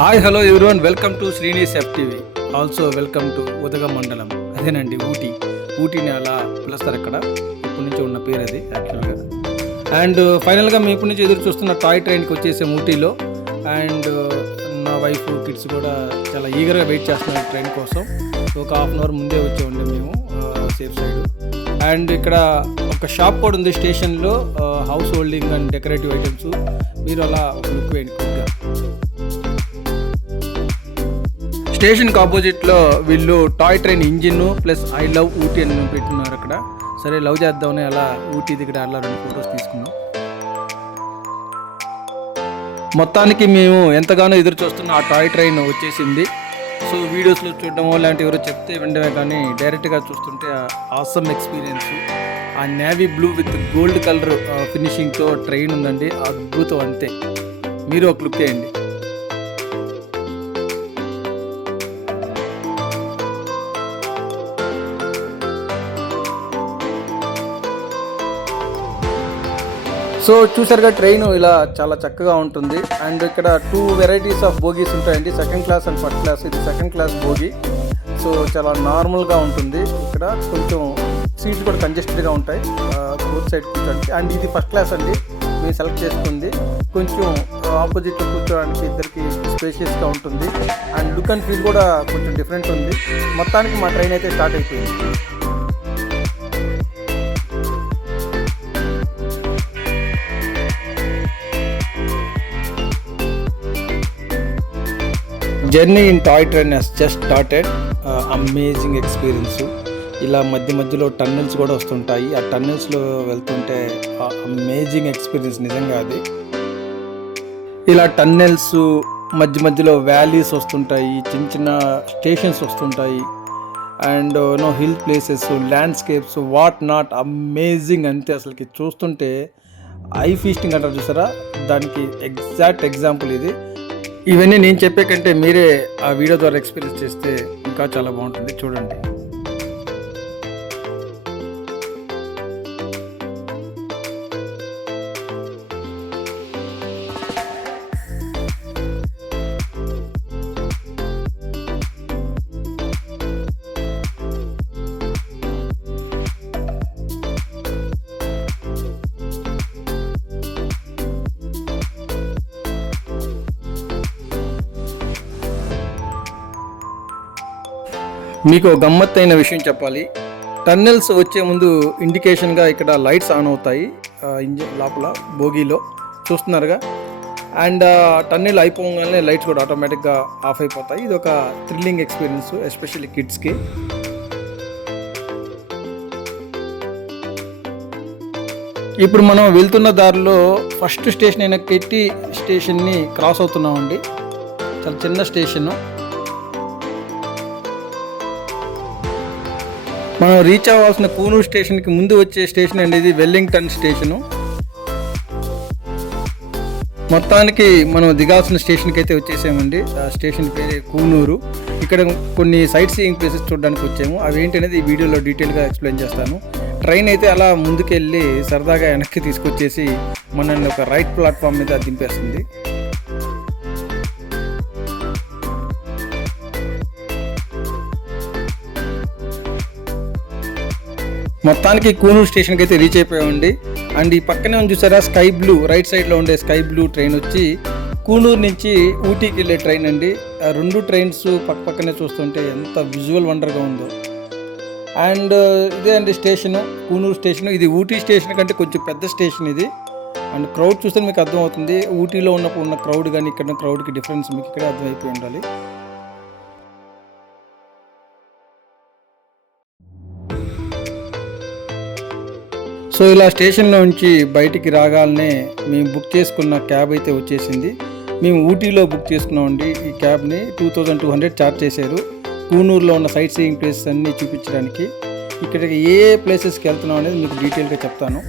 Hi hello everyone, welcome to Srinis FTV. Also welcome to Udhagamandalam. అదేనండి ఊటీని అలా పిలుస్తారు అక్కడ. ఇప్పటి నుంచి ఉన్న పేరు అది యాక్చువల్గా. అండ్ ఫైనల్గా మేము ఇప్పటి నుంచి ఎదురు చూస్తున్న టాయ్ ట్రైన్కి వచ్చేసాం ఊటీలో. అండ్ నా వైఫ్ కిడ్స్ కూడా చాలా ఈగర్గా వెయిట్ చేస్తున్నారు ట్రైన్ కోసం. ఒక హాఫ్ అన్ అవర్ ముందే వచ్చామండి మేము సేఫ్ సైడ్. అండ్ ఇక్కడ ఒక షాప్ కూడా ఉంది స్టేషన్లో, house holding and decorative items. మీరు అలా ఒక లుక్ వేయండి కొద్దిగా. స్టేషన్కి ఆపోజిట్లో వీళ్ళు toy train engine plus I love Ooty అని పెట్టున్నారు అక్కడ. సరే లవ్ చేద్దామని అలా ఊటీ దగ్గర అలా 2 ఫొటోస్ తీసుకున్నాం. మొత్తానికి మేము ఎంతగానో ఎదురు చూస్తున్న ఆ టాయ్ ట్రైన్ వచ్చేసింది. సో వీడియోస్లో చూడడమో లాంటి ఎవరో చెప్తే వినడమే కానీ డైరెక్ట్గా చూస్తుంటే ఆసమ్ ఎక్స్పీరియన్స్. ఆ navy blue with gold colour ఫినిషింగ్తో ట్రైన్ ఉందండి, అద్భుతం అంతే. మీరు ఒక లుక్ వేయండి. సో చూసారుగా ట్రైన్ ఇలా చాలా చక్కగా ఉంటుంది. అండ్ ఇక్కడ 2 వెరైటీస్ ఆఫ్ బోగీస్ ఉంటాయండి, second class and first class. ఇది సెకండ్ క్లాస్ బోగీ. సో చాలా నార్మల్గా ఉంటుంది. ఇక్కడ కొంచెం సీట్లు కూడా కంజెస్టెడ్గా ఉంటాయి బోత్ సైడ్ కూర్చోడానికి. అండ్ ఇది ఫస్ట్ క్లాస్ అండి, మీరు సెలెక్ట్ చేసుకుంది. కొంచెం ఆపోజిట్లో కూర్చోడానికి ఇద్దరికి స్పేషియస్గా ఉంటుంది. అండ్ లుక్ అండ్ ఫీల్ కూడా కొంచెం డిఫరెంట్ ఉంది. మొత్తానికి మా ట్రైన్ అయితే స్టార్ట్ అయిపోయింది. Journey in toy train has just started. Amazing experience. ఇలా మధ్యలో టన్నెల్స్ కూడా వస్తుంటాయి. ఆ టన్నెల్స్లో వెళ్తుంటే అమేజింగ్ ఎక్స్పీరియన్స్ నిజంగా అది. ఇలా టన్నెల్స్ మధ్యలో వ్యాలీస్ వస్తుంటాయి, చిన్న స్టేషన్స్ వస్తుంటాయి. And hill places, landscapes, what not. Amazing అంతే. అసలుకి చూస్తుంటే ఐ ఫీస్టింగ్ అంటారు చూసారా, దానికి ఎగ్జాక్ట్ ఎగ్జాంపుల్ ఇది. ఇవన్నీ నేను చెప్పే కంటే మీరే ఆ వీడియో ద్వారా ఎక్స్పీరియన్స్ చేస్తే ఇంకా చాలా బాగుంటుంది. చూడండి. మీకు గమ్మత్తైన విషయం చెప్పాలి. టన్నెల్స్ వచ్చే ముందు ఇండికేషన్గా ఇక్కడ లైట్స్ ఆన్ అవుతాయి ఇంజిన్ లోపల బోగీలో, చూస్తున్నారుగా. అండ్ టన్నెల్ అయిపోగానే లైట్స్ కూడా ఆటోమేటిక్గా ఆఫ్ అయిపోతాయి. ఇది ఒక థ్రిల్లింగ్ ఎక్స్పీరియన్స్, ఎస్పెషల్లీ కిడ్స్కి. ఇప్పుడు మనం వెళ్తున్న దారిలో ఫస్ట్ స్టేషన్ అయిన కెట్టి స్టేషన్ని క్రాస్ అవుతున్నామండి. చాలా చిన్న స్టేషను. మనం రీచ్ అవ్వాల్సిన కూనూరు స్టేషన్కి ముందు వచ్చే స్టేషన్ అండి ఇది, వెల్లింగ్టన్ స్టేషను. మొత్తానికి మనం దిగాల్సిన స్టేషన్కి అయితే వచ్చేసామండి. ఆ స్టేషన్ పేరు కూనూరు. ఇక్కడ కొన్ని సైట్ సీయింగ్ ప్లేసెస్ చూడడానికి వచ్చాము. అవి ఏంటి అనేది ఈ వీడియోలో డీటెయిల్గా ఎక్స్ప్లెయిన్ చేస్తాను. ట్రైన్ అయితే అలా ముందుకెళ్ళి సరదాగా వెనక్కి తీసుకొచ్చేసి మనల్ని ఒక రైట్ ప్లాట్ఫామ్ మీద దింపేస్తుంది. మొత్తానికి కూనూరు స్టేషన్కి అయితే రీచ్ అయిపోయామండి. అండ్ ఈ పక్కనే ఉంది చూసారా స్కై బ్లూ, రైట్ సైడ్లో ఉండే స్కై బ్లూ ట్రైన్ వచ్చి కూనూరు నుంచి ఊటీకి వెళ్ళే ట్రైన్ అండి. ఆ 2 ట్రైన్స్ పక్కనే చూస్తుంటే ఎంత విజువల్ వండర్గా ఉందో. అండ్ ఇదే అండి స్టేషను, కూనూరు స్టేషను. ఇది ఊటీ స్టేషన్ కంటే కొంచెం పెద్ద స్టేషన్ ఇది. అండ్ క్రౌడ్ చూస్తే మీకు అర్థమవుతుంది. ఊటీలో ఉన్న క్రౌడ్ కానీ ఇక్కడ క్రౌడ్కి డిఫరెన్స్ మీకు ఇక్కడే అర్థమైపోయి ఉండాలి. సో ఇలా స్టేషన్లో నుంచి బయటికి రాగానే మేము బుక్ చేసుకున్న క్యాబ్ అయితే వచ్చేసింది. మేము ఊటీలో బుక్ చేసుకున్నామండి ఈ క్యాబ్ని. 2200 ఛార్జ్ చేశారు. కూనూరులో ఉన్న సైట్ సీయింగ్ ప్లేసెస్ అన్నీ చూపించడానికి. ఇక్కడికి ఏ ప్లేసెస్కి వెళ్తున్నాం అనేది మీకు డీటెయిల్గా చెప్తాను.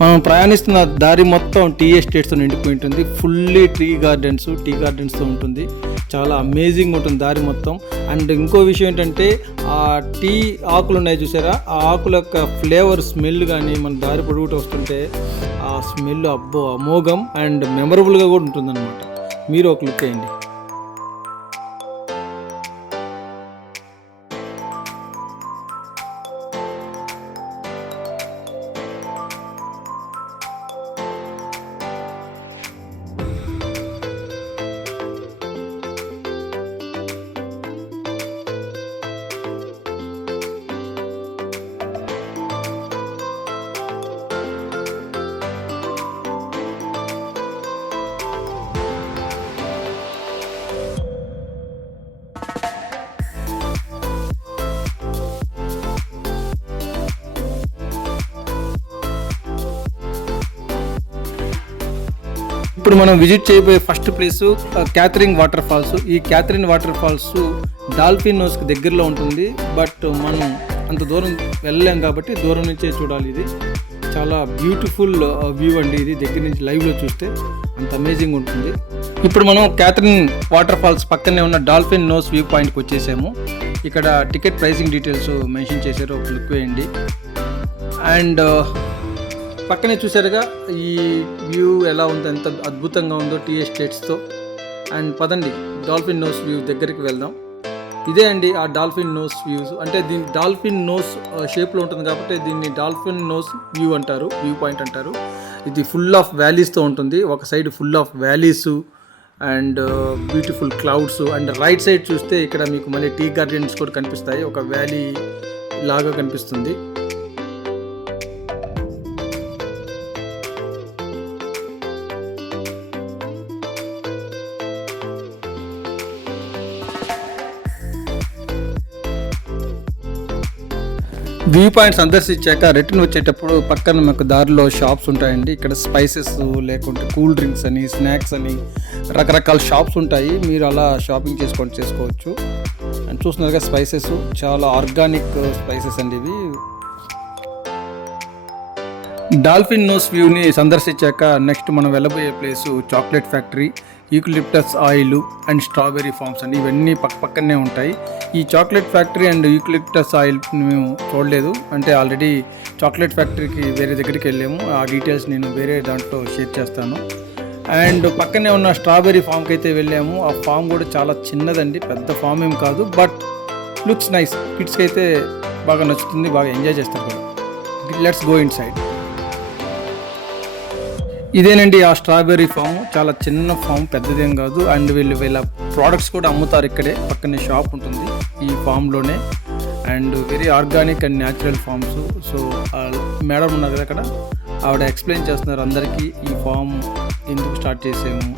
మనం ప్రయాణిస్తున్న దారి మొత్తం టీ ఎస్టేట్స్తో నిండిపోయి ఉంటుంది. ఫుల్లీ టీ గార్డెన్స్తో ఉంటుంది. చాలా అమేజింగ్ ఉంటుంది దారి మొత్తం. అండ్ ఇంకో విషయం ఏంటంటే ఆ టీ ఆకులు ఉన్నాయి చూసారా, ఆ ఆకుల యొక్క ఫ్లేవర్ స్మెల్ కానీ మన దారి పొడుగుట వస్తుంటే ఆ స్మెల్ అబ్బో అమోఘం అండ్ మెమరబుల్గా కూడా ఉంటుందన్నమాట. మీరు ఒక లుక్ వేయండి. ఇప్పుడు మనం విజిట్ చేయబోయే first place Catherine water falls. ఈ క్యాథరిన్ వాటర్ ఫాల్స్ డాల్ఫిన్ నోస్కి దగ్గరలో ఉంటుంది. బట్ మనం అంత దూరం వెళ్ళలేం కాబట్టి దూరం నుంచే చూడాలి. ఇది చాలా బ్యూటిఫుల్ వ్యూ అండి. ఇది దగ్గర నుంచి లైవ్లో చూస్తే అంత అమేజింగ్ ఉంటుంది. ఇప్పుడు మనం క్యాథరిన్ వాటర్ ఫాల్స్ పక్కనే ఉన్న డాల్ఫిన్ నోస్ వ్యూ పాయింట్కి వచ్చేసాము. ఇక్కడ టికెట్ ప్రైసింగ్ డీటెయిల్స్ మెన్షన్ చేశారు, ఒక లుక్ వేయండి. అండ్ పక్కనే చూసారుగా ఈ వ్యూ ఎలా ఉందో, ఎంత అద్భుతంగా ఉందో టీ ఎస్టేట్స్తో. అండ్ పదండి డాల్ఫిన్ నోస్ వ్యూ దగ్గరికి వెళ్దాం. ఇదే అండి ఆ డాల్ఫిన్ నోస్ వ్యూస్. అంటే దీని డాల్ఫిన్ నోస్ షేప్లో ఉంటుంది కాబట్టి దీన్ని డాల్ఫిన్ నోస్ వ్యూ అంటారు, వ్యూ పాయింట్ అంటారు. ఇది ఫుల్ ఆఫ్ వ్యాలీస్తో ఉంటుంది. ఒక side full of valleys and beautiful clouds. And right side చూస్తే ఇక్కడ మీకు మళ్ళీ టీ గార్డెన్స్ కూడా కనిపిస్తాయి, ఒక వ్యాలీ లాగా కనిపిస్తుంది. వ్యూ పాయింట్ సందర్శించాక రిటర్న్ వచ్చేటప్పుడు పక్కన మాకు దారిలో షాప్స్ ఉంటాయండి. ఇక్కడ స్పైసెస్ లేకుంటే కూల్ డ్రింక్స్ అని, స్నాక్స్ అని రకరకాల షాప్స్ ఉంటాయి. మీరు అలా షాపింగ్ చేసుకోవచ్చు. అండ్ చూస్తున్నారుగా స్పైసెస్ చాలా ఆర్గానిక్ స్పైసెస్ అండి ఇవి. డాల్ఫిన్ నోస్ వ్యూని సందర్శించాక నెక్స్ట్ మనం వెళ్ళబోయే place chocolate factory, eucalyptus oil and strawberry farms అండి. ఇవన్నీ పక్కనే ఉంటాయి. ఈ chocolate factory and eucalyptus oil మేము చూడలేదు, అంటే ఆల్రెడీ చాక్లెట్ ఫ్యాక్టరీకి వేరే దగ్గరికి వెళ్ళాము. ఆ డీటెయిల్స్ నేను వేరే దాంట్లో షేర్ చేస్తాను. అండ్ పక్కనే ఉన్న స్ట్రాబెర్రీ ఫామ్కి అయితే వెళ్ళాము. ఆ ఫామ్ కూడా చాలా చిన్నదండి, పెద్ద ఫామ్ ఏం కాదు, బట్ లుక్స్ నైస్. కిడ్స్కి అయితే బాగా నచ్చుతుంది, బాగా ఎంజాయ్ చేస్తారు కూడా. Let's go in side. ఇదేనండి ఆ స్ట్రాబెర్రీ ఫామ్. చాలా చిన్న ఫామ్, పెద్దదేం కాదు. అండ్ వీళ్ళ ప్రోడక్ట్స్ కూడా అమ్ముతారు ఇక్కడే, పక్కనే షాప్ ఉంటుంది ఈ ఫామ్లోనే. And very organic and natural farms. So madam ఉన్నారు కదా అక్కడ, ఆవిడ ఎక్స్ప్లెయిన్ చేస్తున్నారు అందరికీ ఈ ఫామ్ ఎందుకు స్టార్ట్ చేసాము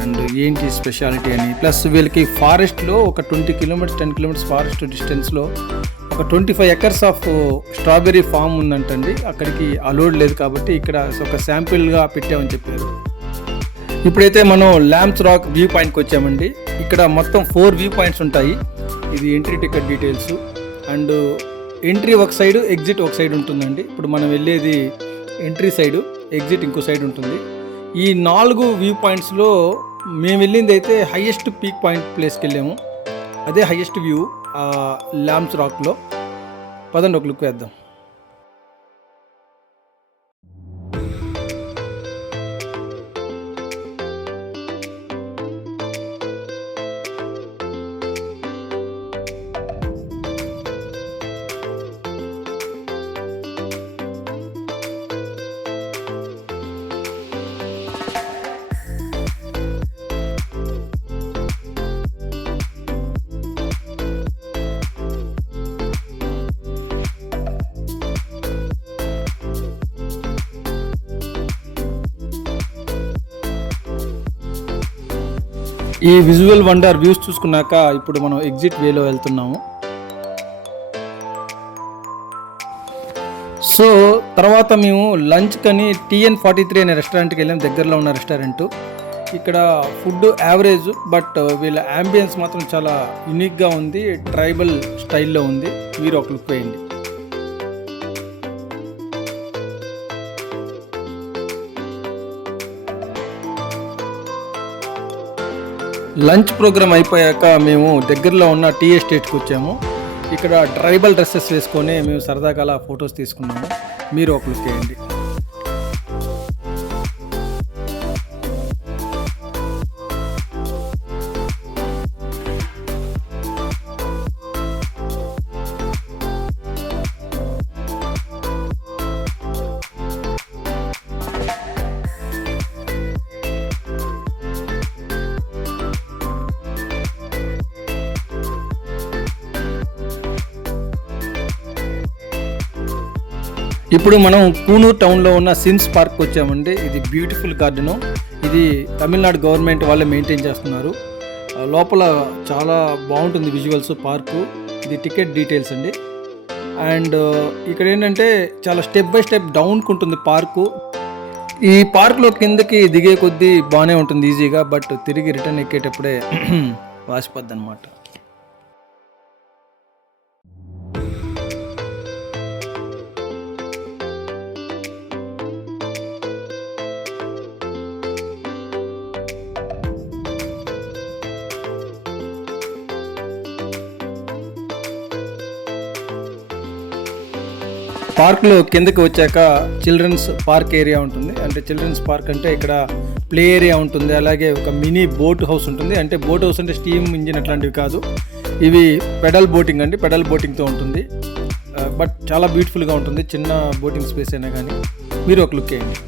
అండ్ ఏంటి స్పెషాలిటీ అని. ప్లస్ వీళ్ళకి ఫారెస్ట్లో ఒక 10 కిలోమీటర్స్ ఫారెస్ట్ డిస్టెన్స్లో ఒక 25 ఎకర్స్ ఆఫ్ స్ట్రాబెర్రీ ఫామ్ ఉందంటండి. అక్కడికి అలౌడ్ లేదు కాబట్టి ఇక్కడ ఒక శాంపిల్గా పెట్టామని చెప్పారు. ఇప్పుడైతే మనం ల్యాంప్స్ రాక్ వ్యూ పాయింట్కి వచ్చామండి. ఇక్కడ మొత్తం 4 వ్యూ పాయింట్స్ ఉంటాయి. ఇది entry ticket details. And entry ఒక సైడ్, ఎగ్జిట్ ఒక సైడ్ ఉంటుందండి. ఇప్పుడు మనం వెళ్ళేది ఎంట్రీ సైడు, ఎగ్జిట్ ఇంకో సైడ్ ఉంటుంది. ఈ 4 వ్యూ పాయింట్స్లో మేము వెళ్ళింది అయితే హైయెస్ట్ పీక్ పాయింట్ ప్లేస్కి వెళ్ళాము. అదే హైయెస్ట్ వ్యూ ల్యాంప్స్ రాక్లో. పదండి ఒక లుక్ వేద్దాం. ఈ విజువల్ వండర్ వ్యూస్ చూసుకున్నాక ఇప్పుడు మనం ఎగ్జిట్ వేలో వెళ్తున్నాము. సో తర్వాత మేము లంచ్ కని TN43 అనే రెస్టారెంట్కి వెళ్ళాం, దగ్గరలో ఉన్న రెస్టారెంట్. ఇక్కడ ఫుడ్ యావరేజ్, బట్ వీళ్ళ యాంబియన్స్ మాత్రం చాలా యూనిక్గా ఉంది, ట్రైబల్ స్టైల్లో ఉంది. మీరు ఒక లుక్ వేయండి. లంచ్ ప్రోగ్రామ్ అయిపోయాక మేము దగ్గరలో ఉన్న టీ ఎస్టేట్కి వచ్చాము. ఇక్కడ ట్రైబల్ డ్రెస్సెస్ వేసుకొని మేము సరదాగా అలా ఫొటోస్ తీసుకున్నాము. మీరు ఒక లుక్ వేయండి. ఇప్పుడు మనం కూనూరు టౌన్లో ఉన్న సిమ్స్ పార్క్ వచ్చామండి. ఇది బ్యూటిఫుల్ గార్డెను. ఇది తమిళనాడు గవర్నమెంట్ వాళ్ళే మెయింటైన్ చేస్తున్నారు. లోపల చాలా బాగుంటుంది విజువల్స్ పార్కు. ఇది టికెట్ డీటెయిల్స్ అండి. అండ్ ఇక్కడ ఏంటంటే చాలా స్టెప్ బై స్టెప్ డౌన్కి ఉంటుంది పార్కు. ఈ పార్క్లో కిందకి దిగే కొద్దీ బాగానే ఉంటుంది ఈజీగా, బట్ తిరిగి రిటర్న్ ఎక్కేటప్పుడే వాసిపోద్ది అనమాట. పార్క్లో కిందకి వచ్చాక చిల్డ్రన్స్ పార్క్ ఏరియా ఉంటుంది. అంటే చిల్డ్రన్స్ పార్క్ అంటే ఇక్కడ ప్లే ఏరియా ఉంటుంది, అలాగే ఒక మినీ బోట్ హౌస్ ఉంటుంది. అంటే బోట్ హౌస్ అంటే స్టీమ్ ఇంజిన్ అట్లాంటివి కాదు, ఇవి పెడల్ బోటింగ్ అండి. పెడల్ బోటింగ్తో ఉంటుంది, బట్ చాలా బ్యూటిఫుల్గా ఉంటుంది. చిన్న బోటింగ్ స్పేస్ అయినా కానీ మీరు ఒక లుక్ వేయండి.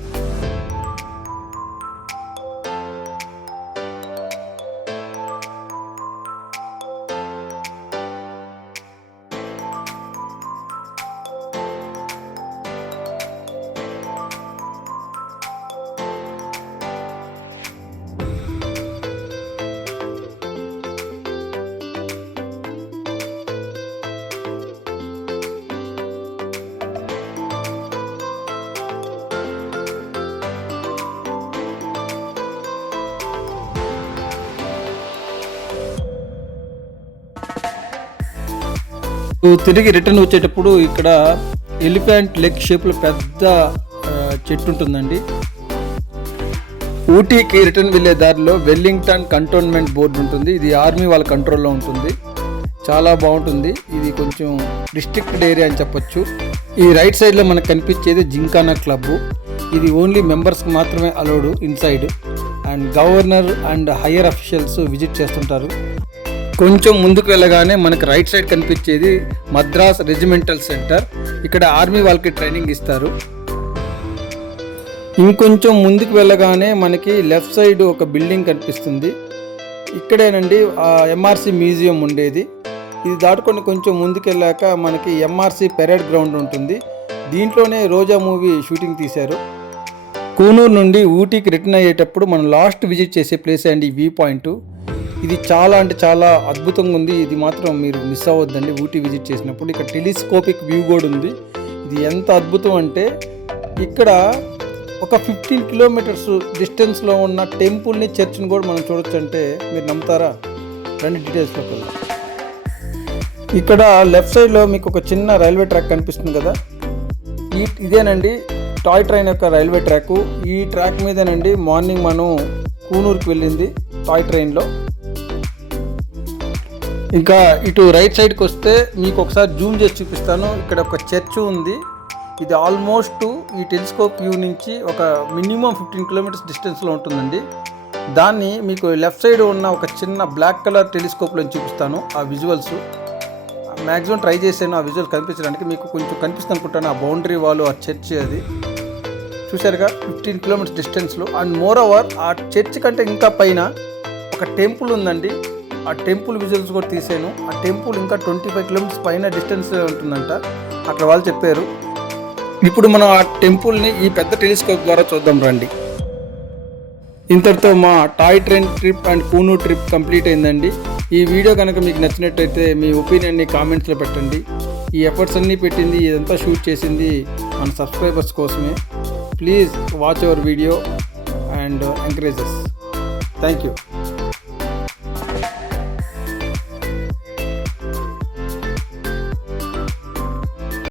తిరిగి రిటర్న్ వచ్చేటప్పుడు ఇక్కడ ఎలిఫెంట్ లెగ్ షేప్లో పెద్ద చెట్టు ఉంటుందండి. ఊటీకి రిటర్న్ వెళ్ళే దారిలో వెల్లింగ్టన్ కంటోన్మెంట్ బోర్డు ఉంటుంది. ఇది ఆర్మీ వాళ్ళ కంట్రోల్లో ఉంటుంది. చాలా బాగుంటుంది. ఇది కొంచెం రిస్ట్రిక్టెడ్ ఏరియా అని చెప్పొచ్చు. ఈ రైట్ సైడ్లో మనకు కనిపించేది జింకానా క్లబ్. ఇది ఓన్లీ మెంబర్స్కి మాత్రమే allowed inside. And governor and higher officials visit చేస్తుంటారు. కొంచెం ముందుకు వెళ్ళగానే మనకు రైట్ సైడ్ కనిపించేది మద్రాస్ రెజిమెంటల్ సెంటర్. ఇక్కడ ఆర్మీ వాళ్ళకి ట్రైనింగ్ ఇస్తారు. ఇంకొంచెం ముందుకు వెళ్ళగానే మనకి లెఫ్ట్ సైడ్ ఒక బిల్డింగ్ కనిపిస్తుంది. ఇక్కడేనండి ఎంఆర్సి మ్యూజియం ఉండేది. ఇది దాటుకొని కొంచెం ముందుకు వెళ్ళాక మనకి ఎంఆర్సి పెరేడ్ గ్రౌండ్ ఉంటుంది. దీంట్లోనే రోజా మూవీ షూటింగ్ తీశారు. కూనూరు నుండి ఊటీకి రిటర్న్ అయ్యేటప్పుడు మనం లాస్ట్ విజిట్ చేసే ప్లేస్ అండి వ్యూ పాయింట్. ఇది చాలా అంటే చాలా అద్భుతంగా ఉంది. ఇది మాత్రం మీరు మిస్ అవ్వద్దండి ఊటీ విజిట్ చేసినప్పుడు. ఇక్కడ టెలిస్కోపిక్ వ్యూ కూడా ఉంది. ఇది ఎంత అద్భుతం అంటే ఇక్కడ ఒక 15 కిలోమీటర్స్ డిస్టెన్స్లో ఉన్న టెంపుల్ని, చర్చ్ని కూడా మనం చూడొచ్చు. అంటే మీరు నమ్ముతారా? రెండు డీటెయిల్స్లోకి వెళ్దాం. ఇక్కడ లెఫ్ట్ సైడ్లో మీకు ఒక చిన్న రైల్వే ట్రాక్ కనిపిస్తుంది కదా, ఇదేనండి టాయ్ ట్రైన్ యొక్క రైల్వే ట్రాక్. ఈ ట్రాక్ మీదేనండి మార్నింగ్ మనం కూనూరుకి వెళ్ళింది టాయ్ ట్రైన్లో. ఇంకా ఇటు రైట్ సైడ్కి వస్తే మీకు ఒకసారి జూమ్ చేసి చూపిస్తాను. ఇక్కడ ఒక చర్చ్ ఉంది. ఇది ఆల్మోస్ట్ ఈ టెలిస్కోప్ వ్యూ నుంచి ఒక మినిమం 15 కిలోమీటర్స్ డిస్టెన్స్లో ఉంటుందండి. దాన్ని మీకు లెఫ్ట్ సైడ్ ఉన్న ఒక చిన్న బ్లాక్ కలర్ టెలిస్కోప్లో చూపిస్తాను. ఆ విజువల్స్ మ్యాక్సిమం ట్రై చేశాను ఆ విజువల్ కనిపించడానికి. మీకు కొంచెం కనిపిస్తుంది అనుకుంటాను ఆ బౌండరీ వాల్, ఆ చర్చ్. అది చూసారుగా 15 కిలోమీటర్స్ డిస్టెన్స్లో. అండ్ మోర్ ఓవర్ ఆ చర్చ్ కంటే ఇంకా పైన ఒక టెంపుల్ ఉందండి. ఆ టెంపుల్ విజువల్స్ కూడా తీసాను. ఆ టెంపుల్ ఇంకా 25 కిలోమీటర్స్ పైన డిస్టెన్స్ ఉంటుందంట, అక్కడ వాళ్ళు చెప్పారు. ఇప్పుడు మనం ఆ టెంపుల్ని ఈ పెద్ద టెలిస్కోప్ ద్వారా చూద్దాం రండి. ఇంతటితో మా toy train trip and Coonoor trip complete అయిందండి. ఈ వీడియో కనుక మీకు నచ్చినట్టయితే మీ ఒపీనియన్ని కామెంట్స్లో పెట్టండి. ఈ ఎఫర్ట్స్ అన్నీ పెట్టింది, ఇదంతా షూట్ చేసింది మన సబ్స్క్రైబర్స్ కోసమే. Please watch hour video and encourage us. Thank you.